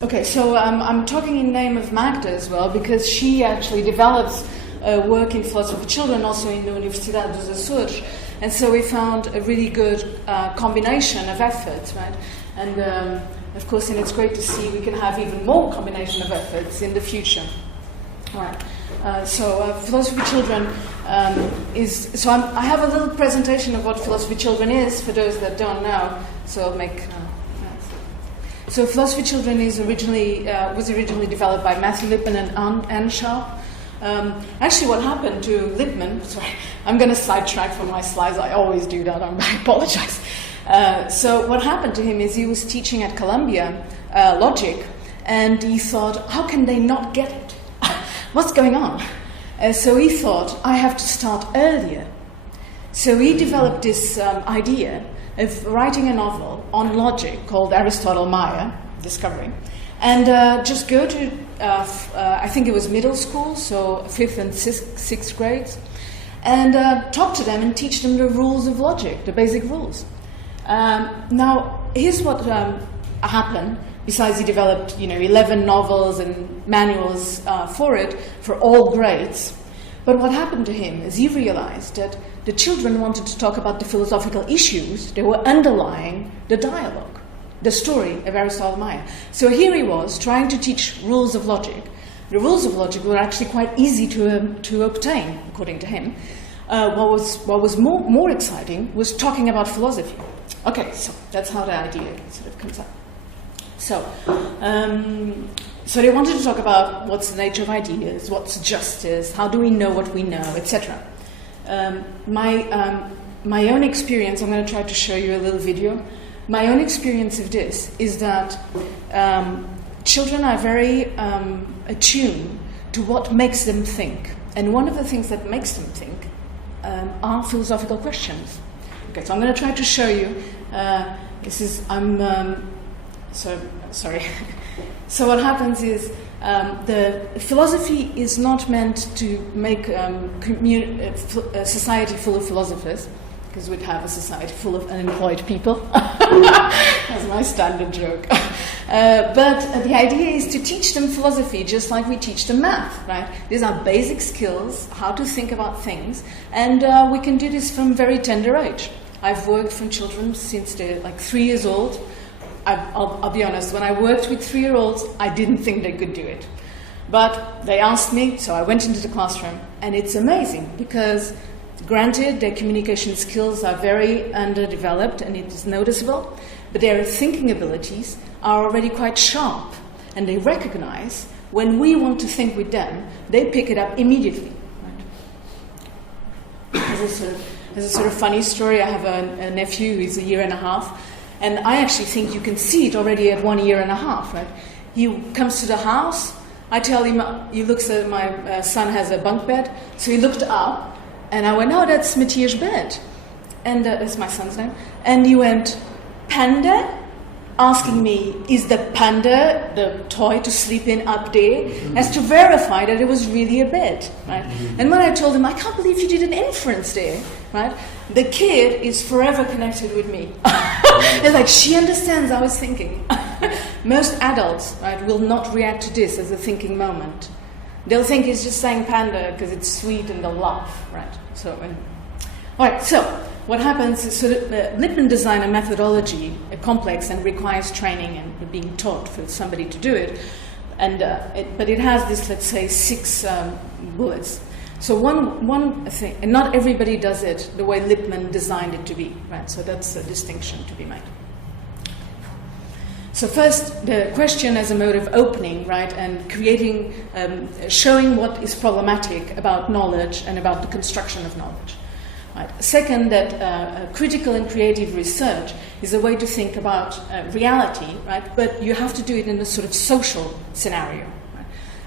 Okay, so I'm talking in name of Magda as well, because she actually develops work in philosophy for children also in the Universidade dos Açores, and so we found a really good combination of efforts, right? And of course, and it's great to see we can have even more combination of efforts in the future. All right. So philosophy for children is. So I have a little presentation of what philosophy for children is for those that don't know. So I'll make. So Philosophy for Children is was originally developed by Matthew Lipman and Anne Sharp. Actually, what happened to Lipman? Sorry, I'm going to sidetrack from my slides. I always do that. I apologize. So what happened to him is he was teaching at Columbia logic, and he thought, how can they not get it? What's going on? So he thought, I have to start earlier. So he developed this idea of writing a novel on logic called Aristotle Maya, Discovery, and just go to, I think it was middle school, so 5th and 6th grades, and talk to them and teach them the rules of logic, the basic rules. Now, here's what happened. Besides, he developed, 11 novels and manuals for it, for all grades. But what happened to him is he realized that the children wanted to talk about the philosophical issues that were underlying the dialogue, the story of Aristotle Maya. So here he was trying to teach rules of logic. The rules of logic were actually quite easy to obtain, according to him. What was more exciting was talking about philosophy. Okay, so that's how the idea sort of comes up. So they wanted to talk about what's the nature of ideas, what's justice, how do we know what we know, etc. My own experience, I'm going to try to show you a little video. My own experience of this is that children are very attuned to what makes them think. And one of the things that makes them think are philosophical questions. Okay, so I'm going to try to show you. Sorry. So what happens is the philosophy is not meant to make a society full of philosophers, because we'd have a society full of unemployed people. That's my standard joke. But the idea is to teach them philosophy just like we teach them math, right? These are basic skills, how to think about things, and we can do this from very tender age. I've worked with children since they're like 3 years old. I'll be honest, when I worked with 3-year-olds, I didn't think they could do it. But they asked me, so I went into the classroom, and it's amazing because, granted, their communication skills are very underdeveloped and it is noticeable, but their thinking abilities are already quite sharp, and they recognize when we want to think with them, they pick it up immediately. Right? As a sort of funny story, I have a nephew who's 1.5 years. And I actually think you can see it already at 1.5 years, right? He comes to the house, I tell him, he looks at my son has a bunk bed, so he looked up, and I went, oh, that's Matthias' bed. And that's my son's name. And he went, panda? Asking me, is the panda the toy to sleep in up there? As to verify that it was really a bed, right? And when I told him, I can't believe you did an inference there, right? The kid is forever connected with me. It's like, she understands I was thinking. Most adults, right, will not react to this as a thinking moment. They'll think he's just saying panda because it's sweet and they'll laugh, right? All right, so what happens is, Lipman designed a methodology, a complex and requires training and being taught for somebody to do it. And but it has this, let's say, 6 bullets. So one thing, and not everybody does it the way Lipman designed it to be, right? So that's a distinction to be made. So first, the question as a mode of opening, right, and creating, showing what is problematic about knowledge and about the construction of knowledge. Right. Second, that critical and creative research is a way to think about reality, right? But you have to do it in a sort of social scenario. Right?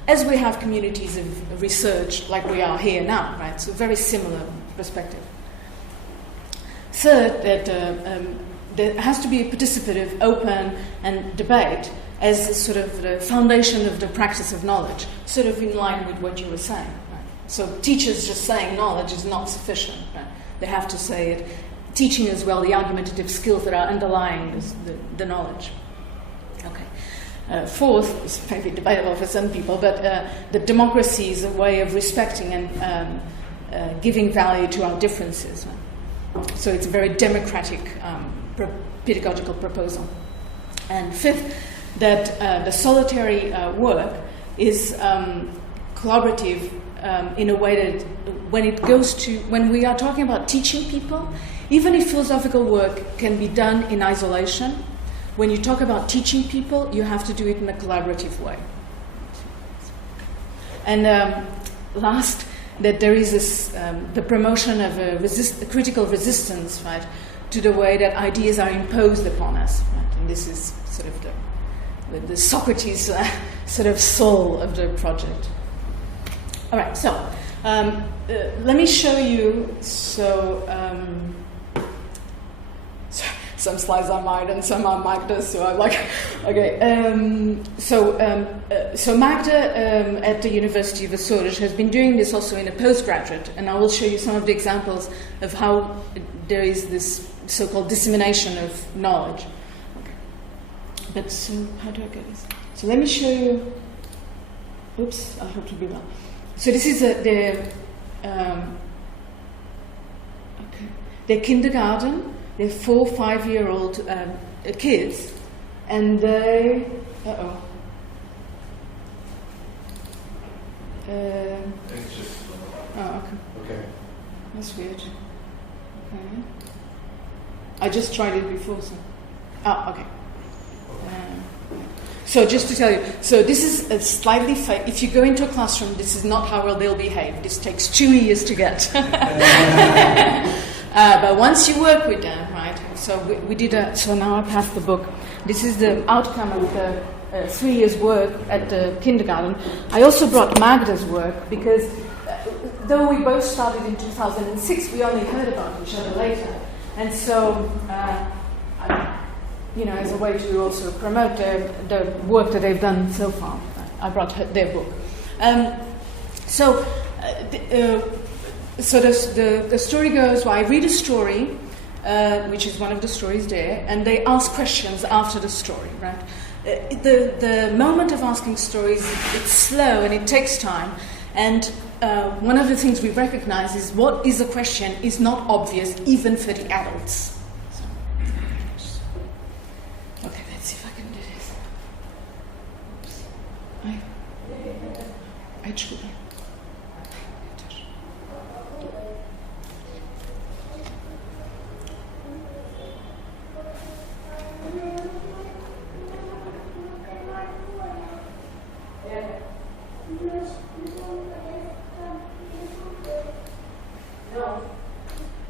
As we have communities of research like we are here now, right? So very similar perspective. Third, that there has to be a participative, open, and debate as a sort of the foundation of the practice of knowledge, sort of in line with what you were saying. Right? So teachers just saying knowledge is not sufficient. Right? They have to say it, teaching as well the argumentative skills that are underlying the knowledge. Okay. fourth is maybe debatable for some people, but that democracy is a way of respecting and giving value to our differences. So it's a very democratic pedagogical proposal. And fifth, that the solitary work is collaborative in a way that when we are talking about teaching people, even if philosophical work can be done in isolation, when you talk about teaching people, you have to do it in a collaborative way. And last, that there is this, the promotion of a critical resistance, right, to the way that ideas are imposed upon us. Right? And this is sort of the Socrates sort of soul of the project. All right, so let me show you. Some slides are mine and some are Magda's, so I'm like, okay. So Magda at the University of Açores has been doing this also in a postgraduate, and I will show you some of the examples of how there is this so-called dissemination of knowledge. Okay. But so, how do I get this? So let me show you. Oops, I hope to be well. So this is the kindergarten. They're 4, 5-year-old kids, and they. Oh, okay. Okay. That's weird. Okay. I just tried it before, so. Okay. So just to tell you, so this is a slightly if you go into a classroom, this is not how well they'll behave. This takes 2 years to get. But once you work with them, right? So we did so now I passed the book. This is the outcome of the 3 years' work at the kindergarten. I also brought Magda's work because though we both started in 2006, we only heard about each other later. And so, as a way to also promote the work that they've done so far, I brought their book. So the story goes, I read a story, which is one of the stories there, and they ask questions after the story, right? The moment of asking stories, it's slow and it takes time, and one of the things we recognize is what is a question is not obvious even for the adults. Okay, let's see if I can do this. I try.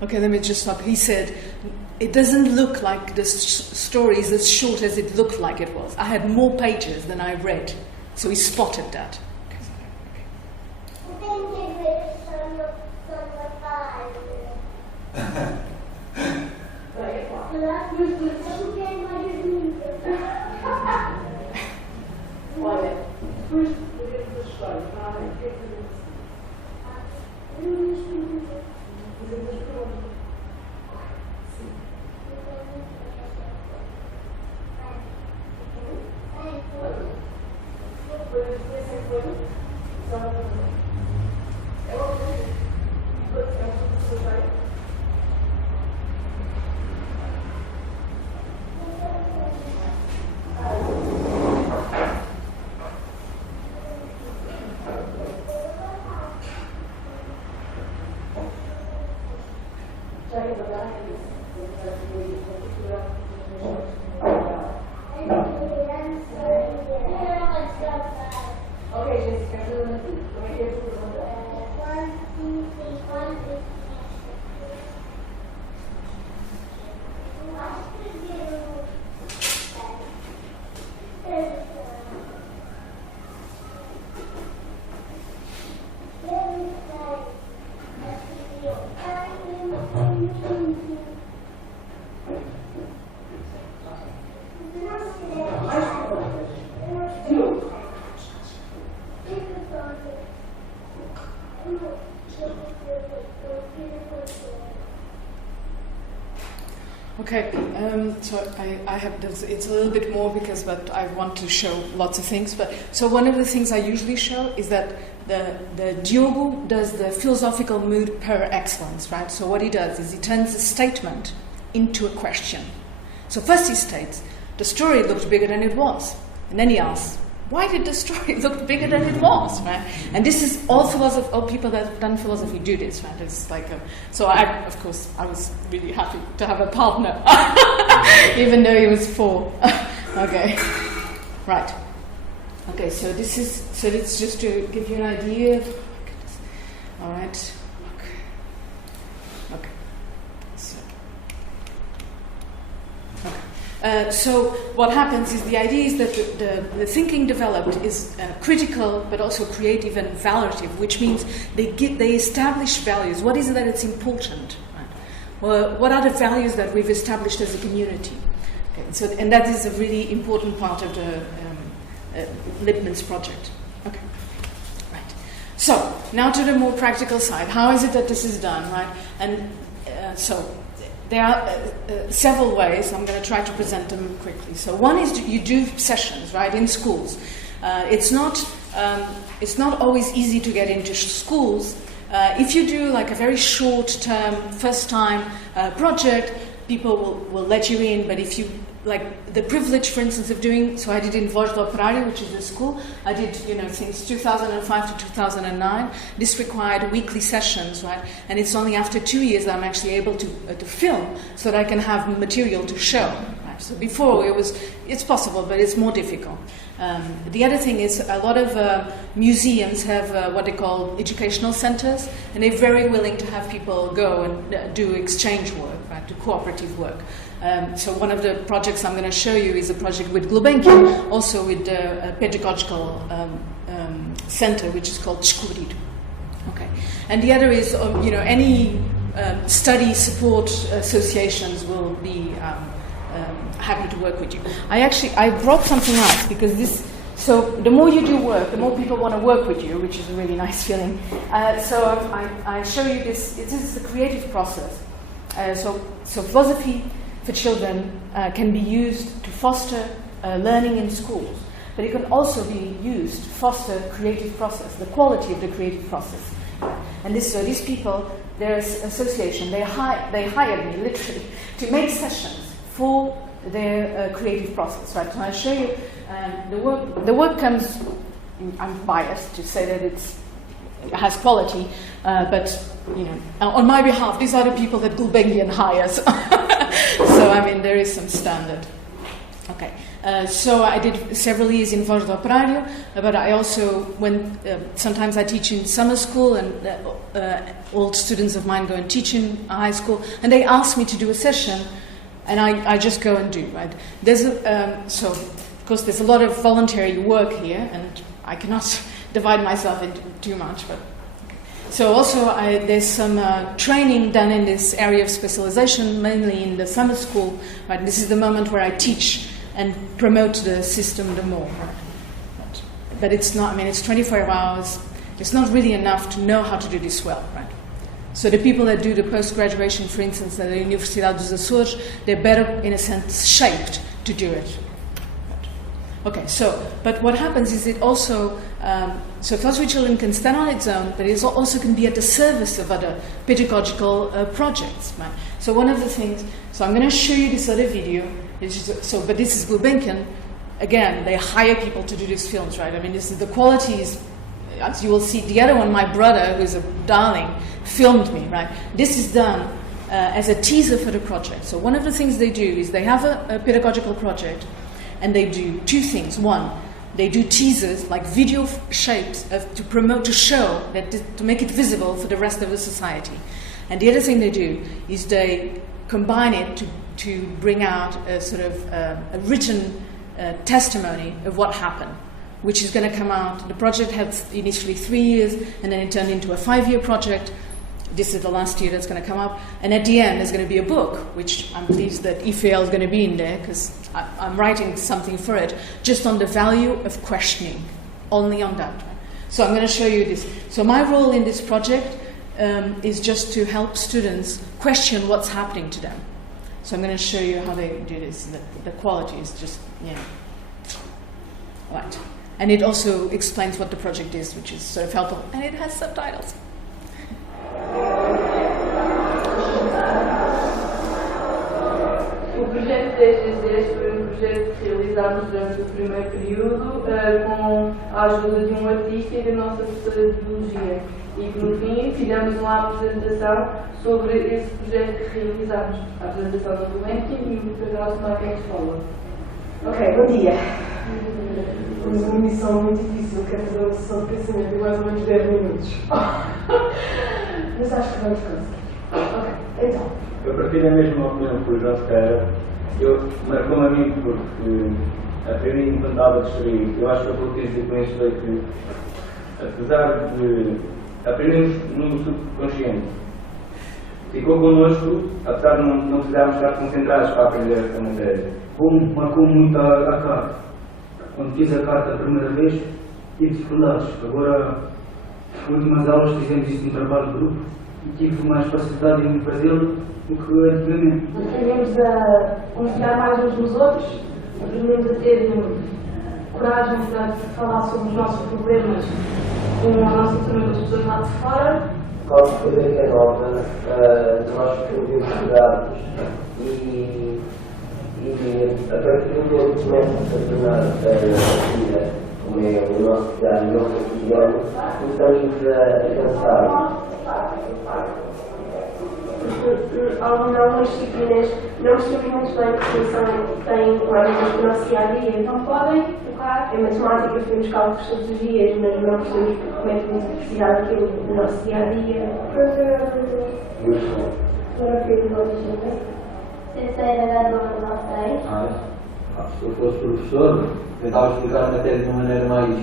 Okay, let me just stop. He said, it doesn't look like the story is as short as it looked like it was. I had more pages than I read. So he spotted that. Okay, so I have, it's a little bit more but I want to show lots of things. But so one of the things I usually show is that the Diogo does the philosophical mood per excellence, right? So what he does is he turns a statement into a question. So first he states, the story looked bigger than it was. And then he asks, why did the story look bigger than it was, right? And this is all people that have done philosophy do this, right? It's like so I was really happy to have a partner, even though he was 4. Okay, right. Okay, so it's just to give you an idea. Oh my goodness. All right. Okay. So what happens is the idea is that the thinking developed is critical but also creative and valorative, which means they establish values. What is it that it's important? Right? Well, what are the values that we've established as a community? Okay, and that is a really important part of the Lippmann's project. Okay, right. So now to the more practical side. How is it that this is done, right? And so there are several ways. I'm going to try to present them quickly. So one is you do sessions, right, in schools. It's not always easy to get into schools. If you do like a very short-term, first-time project, people will let you in. But if you like the privilege, for instance, of doing, so I did in Voz do Operário, which is a school. I did, since 2005 to 2009. This required weekly sessions, right? And it's only after 2 years that I'm actually able to film, so that I can have material to show. Right? So before it's possible, but it's more difficult. The other thing is a lot of museums have what they call educational centers, and they're very willing to have people go and do exchange work, right? Do cooperative work. So one of the projects I'm going to show you is a project with Gulbenkian, also with a pedagogical center, which is called Descobrir. Okay, and the other is any study support associations will be happy to work with you. I brought something else because so the more you do work, the more people want to work with you, which is a really nice feeling. So I show you this. This is the creative process. So philosophy for children can be used to foster learning in schools, but it can also be used to foster creative process, the quality of the creative process. And these people, their association, they hired me literally to make sessions for their creative process. Right? So I'll show you the work comes. I'm biased to say that it has quality, but on my behalf, these are the people that Gulbenkian hires. So there is some standard. Okay, so I did several years in Voz do Operário, but I also sometimes I teach in summer school, and old students of mine go and teach in high school, and they ask me to do a session, and I just go and do. Right? So of course there's a lot of voluntary work here, and I cannot divide myself into too much, but. So also there's some training done in this area of specialization, mainly in the summer school. Right? This is the moment where I teach and promote the system the more. Right? But it's not. It's 24 hours. It's not really enough to know how to do this well. Right? So the people that do the post-graduation, for instance, at the Universidade dos Açores, they're better, in a sense, shaped to do it. Okay, but what happens is it also, so philosophy children can stand on its own, but it also can be at the service of other pedagogical projects. Right? So one of the things, so I'm going to show you this other video, but this is Gulbenkian. Again, they hire people to do these films, right? This is the qualities, as you will see. The other one, my brother, who's a darling, filmed me, right? This is done as a teaser for the project. So one of the things they do is they have a pedagogical project, and they do two things. One, they do teasers, like video shapes, to promote, to show, to make it visible for the rest of the society. And the other thing they do is they combine it to bring out a sort of a written testimony of what happened, which is going to come out. The project had initially 3 years, and then it turned into a 5-year project. This is the last year that's going to come up. And at the end, there's going to be a book, which I'm pleased that IFIL is going to be in there, because I'm writing something for it, just on the value of questioning, only on that. So I'm going to show you this. So my role in this project is just to help students question what's happening to them. So I'm going to show you how they do this. The quality is just, right. And it also explains what the project is, which is sort of helpful. And it has subtitles. O projeto 10 foi um projeto que realizámos durante o primeiro período com a ajuda de um artista e da nossa professora de Biologia. E que no fim fizemos uma apresentação sobre esse projeto que realizámos. A apresentação do documento e depois ela tomar aqui a escola. Ok, bom dia. Temos uma missão muito difícil, que é fazer uma sessão de pensamento em mais ou menos 10 minutos. Mas acho que vamos conseguir. Ok, então. Eu partilho a mesma opinião que o João Ferreira. Marcou-me a mim porque aprendi enquanto estava distraído. Eu acho que o que eu quis dizer com isto foi que, apesar de aprendermos no subconsciente, ficou connosco, apesar de não precisarmos estar concentrados para aprender esta matéria. Marcou muito a carta. Quando fiz a carta a primeira vez, tive dificuldades. Agora, nas últimas aulas, fizemos isso no trabalho de grupo e tive mais facilidade em fazê-lo do que antigamente. Aprendemos a confiar mais uns nos outros, aprendemos a ter coragem para falar sobre os nossos problemas com a nossa turma das pessoas lá de fora. Qualquer coisa que é nova, nós podemos estudar e a partir do momento que começa a tornar a vida, como é o nosso diário, o nosso cotidiano, começamos a pensar. Algumas disciplinas não percebem muito bem que função têm claramente no nosso dia a dia, então podem tocar em matemática, fazemos cálculos todos os dias, mas não percebemos como é que vamos precisar daquilo no nosso dia a dia. Se eu fosse professor, tentava explicar a matéria de uma maneira mais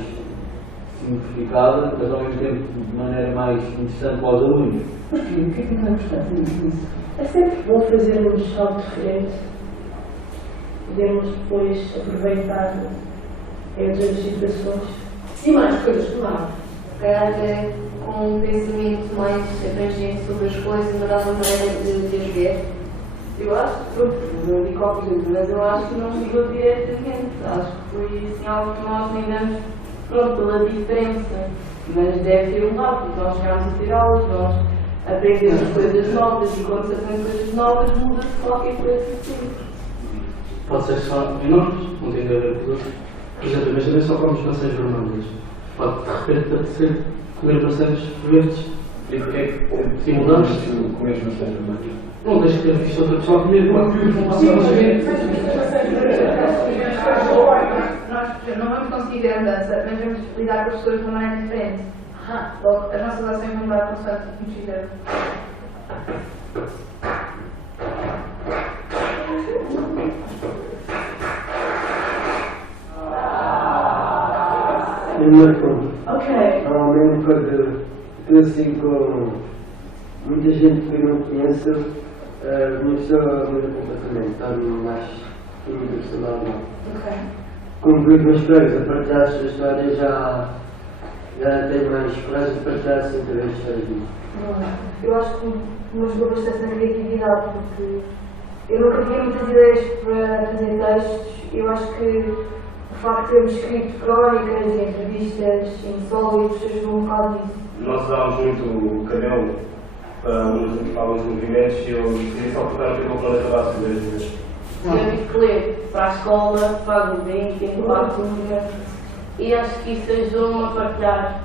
simplificada, mas ao mesmo tempo de maneira mais interessante para os alunos. Porquê? O que é que não vai gostar de isso? É sempre bom fazermos algo diferente. Podemos depois aproveitar em outras situações. Sim, mais coisas, claro. Calhar com um pensamento mais abrangente sobre as coisas, uma nova maneira de as ver. Eu acho que, não digo ao presente, mas eu acho que não chegou diretamente. Acho que foi assim, algo que nós nem damos pela diferença. Mas deve ter um lado, porque nós chegámos a ter aulas, nós aprendemos coisas novas e quando se aprende coisas novas muda-se qualquer coisa assim. Pode ser só menores, não tem a ver com os outros. Por exemplo, mas também só comes maçãs vermelhas. Pode de repente apetecer comer maçãs verdes. E porque é que simulamos? Comer as maçãs vermelhas. Não deixa de ter visto outra pessoa comer, pode Nós não vamos conseguir ver a mudança, mas vamos lidar com as pessoas de uma maneira diferente. Logo, as nossas ações vão mudar consoante o que nos fizeram. Ok. Normalmente, quando eu sigo com muita gente que eu não conheço, a minha pessoa muda completamente, torna-me mais tímido personalmente. Ok. Como vi meus colegas a partilhar as suas histórias, já tenho mais coragem de partilhar sem ter as histórias minhas. Eu acho que me ajudou bastante na criatividade, porque eu nunca tinha muitas ideias para fazer textos. Eu acho que o facto de termos escrito crónicas e entrevistas insólitas ajudou um bocado nisso. Nós usámos muito o cabelo para alguns movimentos e eu decidi só cortar o cabelo quando acabasse de ver as vezes. Eu tive que ler para a escola, para o dente, para a turma e acho que isso ajudou-me a partilhar.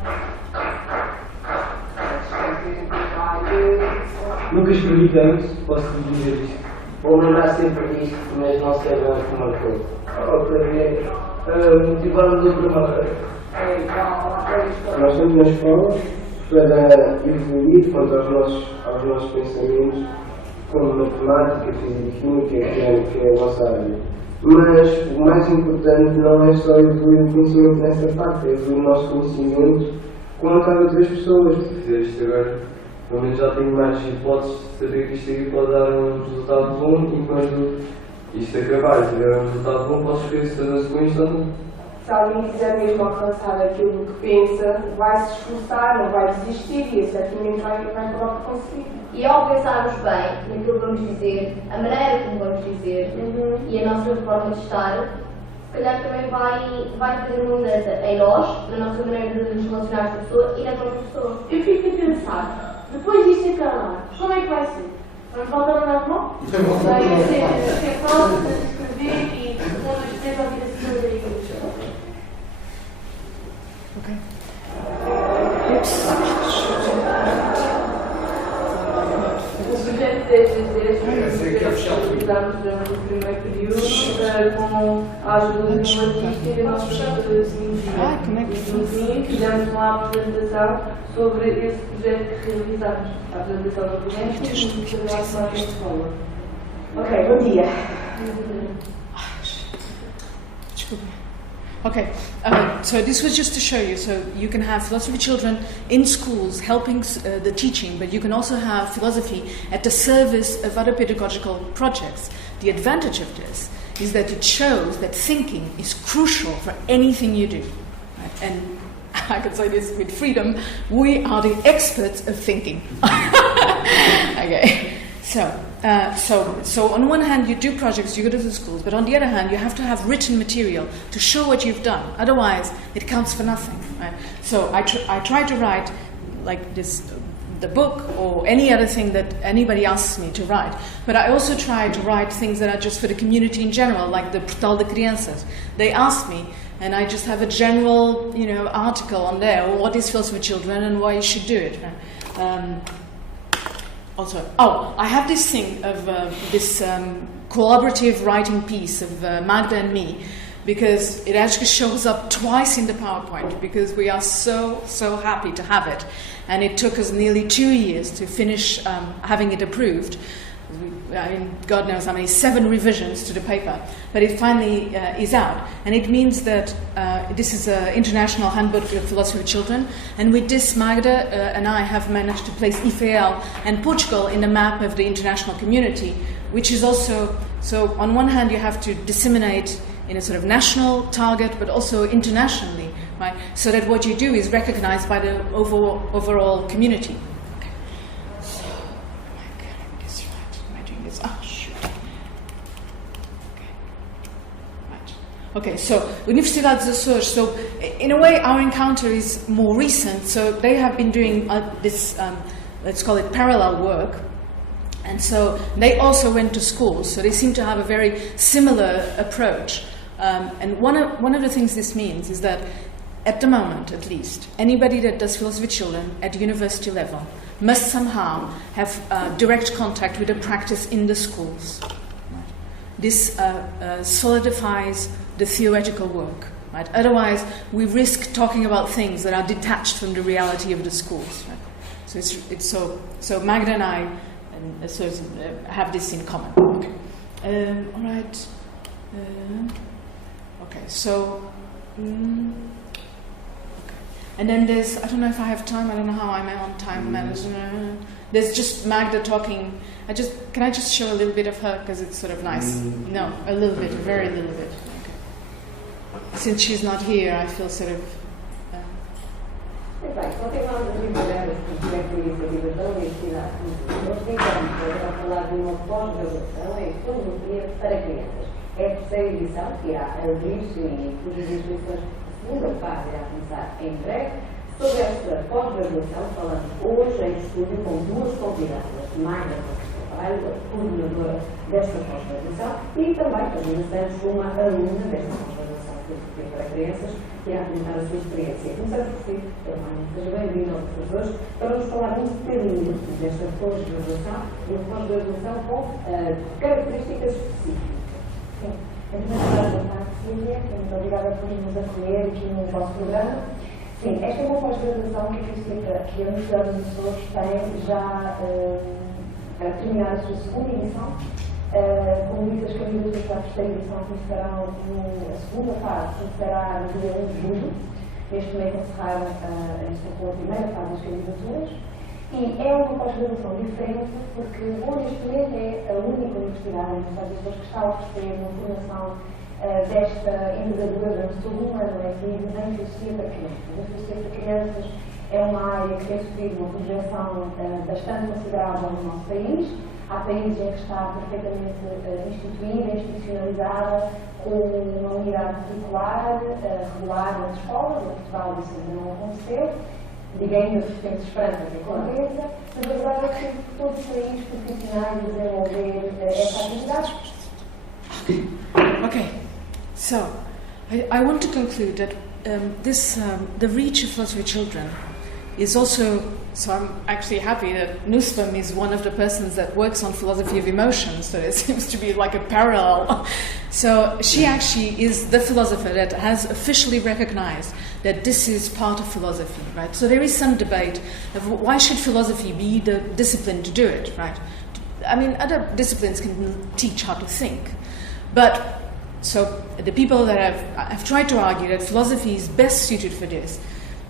Nunca escrevi tanto, posso dizer isto. Vou lembrar sempre disto, mas não sei bem o que marcou. Outra vez, motivar-me de outra maneira. Nós estamos na escola para evoluir quanto aos nossos pensamentos, como matemática, física e química, que é a nossa área. Mas o mais importante não é só evoluir o conhecimento nessa parte, é evoluir o nosso conhecimento com a cada outras pessoas. Se fizer isto agora, pelo menos já tenho mais hipóteses de saber que isto aqui pode dar um resultado bom e quando isto acabar e tiver um resultado bom, posso escolher se fazer com isto ou não. se alguém quiser mesmo alcançar aquilo que pensa, vai se esforçar, não vai desistir e certamente vai acabar por conseguir. E ao pensarmos bem naquilo que vamos dizer, a maneira como vamos dizer e a nossa forma de estar, se calhar também vai fazer uma mudança em nós, na nossa maneira de nos relacionar com a pessoa e na própria pessoa. Eu fico a pensar, depois disto acabar, como é que vai ser? Vai faltar a dar mão? Vai ser fácil de escrever e todas as vezes ouvir a segunda igreja. Okay. O projeto de realizamos durante o primeiro período com a ajuda de um artista e da nossa ciência. No fim, fizemos uma apresentação sobre esse projeto que realizamos. A apresentação do projeto e a nossa escola. Ok, bom dia. Okay, so this was just to show you, so you can have philosophy children in schools helping the teaching, but you can also have philosophy at the service of other pedagogical projects. The advantage of this is that it shows that thinking is crucial for anything you do. Right? And I can say this with freedom, we are the experts of thinking. Okay. So on one hand you do projects, you go to the schools, but on the other hand you have to have written material to show what you've done. Otherwise it counts for nothing. Right? So I try to write like this, the book or any other thing that anybody asks me to write. But I also try to write things that are just for the community in general, like the portal de crianças. They ask me, and I just have a general, article on there. What is philosophy for children and why you should do it. Right? I have this thing of this collaborative writing piece of Magda and me, because it actually shows up twice in the PowerPoint, because we are so happy to have it. And it took us nearly 2 years to finish having it approved. God knows how many, 7 revisions to the paper, but it finally is out. And it means that this is an international handbook of philosophy for children, and with this Magda and I have managed to place IFIL and Portugal in the map of the international community, which is also, so on one hand you have to disseminate in a sort of national target, but also internationally, right? So that what you do is recognized by the overall community. Okay, so Universidades dos Açores, so in a way our encounter is more recent, so they have been doing this, let's call it parallel work, and so they also went to schools, so they seem to have a very similar approach. And one of the things this means is that at the moment, at least, anybody that does philosophy children at university level must somehow have direct contact with the practice in the schools. This solidifies the theoretical work, right? Otherwise, we risk talking about things that are detached from the reality of the schools. Right? So it's so Magda and I have this in common. Okay. All right. Okay. So. Okay. And then there's, I don't know if I have time. I don't know how I'm on time management. There's just Magda talking. Can I just show a little bit of her because it's sort of nice? No, a little bit, a very little bit. Since she's not here, I feel sort of... Bem, continuamos a trabalhar com o projeto de iniciativas da Universidade. Nós tentamos a falar de uma pós-graduação em Filosofia para crianças. É a terceira edição que irá abrir-se e cujas inscrições de segunda fase irá começar em breve. Sobre esta pós-graduação, falamos hoje em estúdio com 2 convidadas, Magda Carvalho, a coordenadora desta pós-graduação, e também Dina Mendonça, uma aluna desta pós-graduação de Filosofia para crianças, que irá comentar a sua experiência. Começamos por si, seja bem-vindo aos professores, para nos falar um bocadinho desta pós-graduação, uma pós-graduação com características específicas. Sim, em primeiro lugar, boa tarde, Sílvia, muito obrigada por nos acolher aqui no vosso programa. Sim, esta é uma pós-graduação que a Universidade dos Açores tem já a terminar a sua segunda edição. Como disse, as candidaturas para a terceira edição começarão a segunda fase, começará no dia 1 de julho. Neste momento encerraram a primeira fase das candidaturas. E é uma pós-graduação diferente porque o neste momento é a única universidade dos Açores que está a oferecer uma formação desta envergadura durante todo um ano letivo em Filosofia para Crianças. A Filosofia para Crianças é uma área que tem sofrido uma projeção bastante considerável no nosso país. Há países em que está perfeitamente instituída, institucionalizada, com uma unidade curricular regular nas escolas. Em Portugal isso ainda não aconteceu. Digo ainda porque temos esperança que aconteça, mas a verdade é que temos por todo o país profissionais a desenvolver esta atividade. Okay, so I want to conclude that the reach of philosophy of children is also, so I'm actually happy that Nuspam is one of the persons that works on philosophy of emotion, so it seems to be like a parallel. So she actually is the philosopher that has officially recognized that this is part of philosophy, right? So there is some debate of why should philosophy be the discipline to do it, right? I mean, other disciplines can teach how to think, but so the people that have tried to argue that philosophy is best suited for this,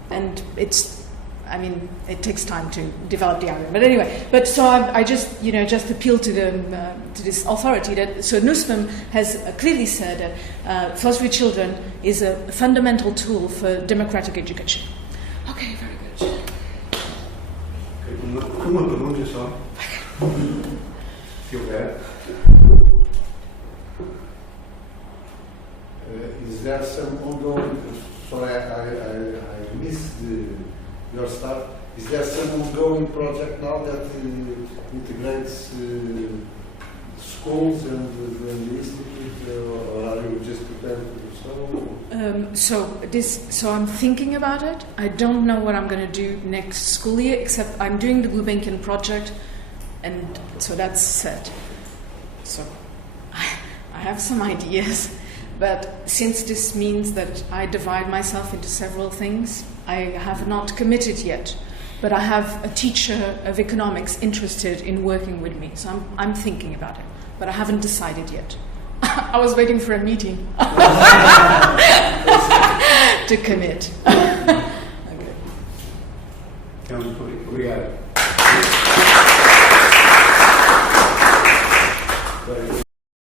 and it takes time to develop the argument. But anyway, so I just appeal to this authority that, so Nuspam has clearly said that philosophy of children is a fundamental tool for democratic education. Okay, very good. Uma pergunta só. Se houver. Is there some ongoing, sorry, I missed your start. Is there some ongoing project now that integrates schools and the institute, or are you just preparing for So I'm thinking about it. I don't know what I'm going to do next school year, except I'm doing the Gulbenkian project, and so that's set. So I have some ideas, but since this means that I divide myself into several things, I have not committed yet, but I have a teacher of economics interested in working with me, so I'm thinking about it, but I haven't decided yet. I was waiting for a meeting to commit. Obrigado.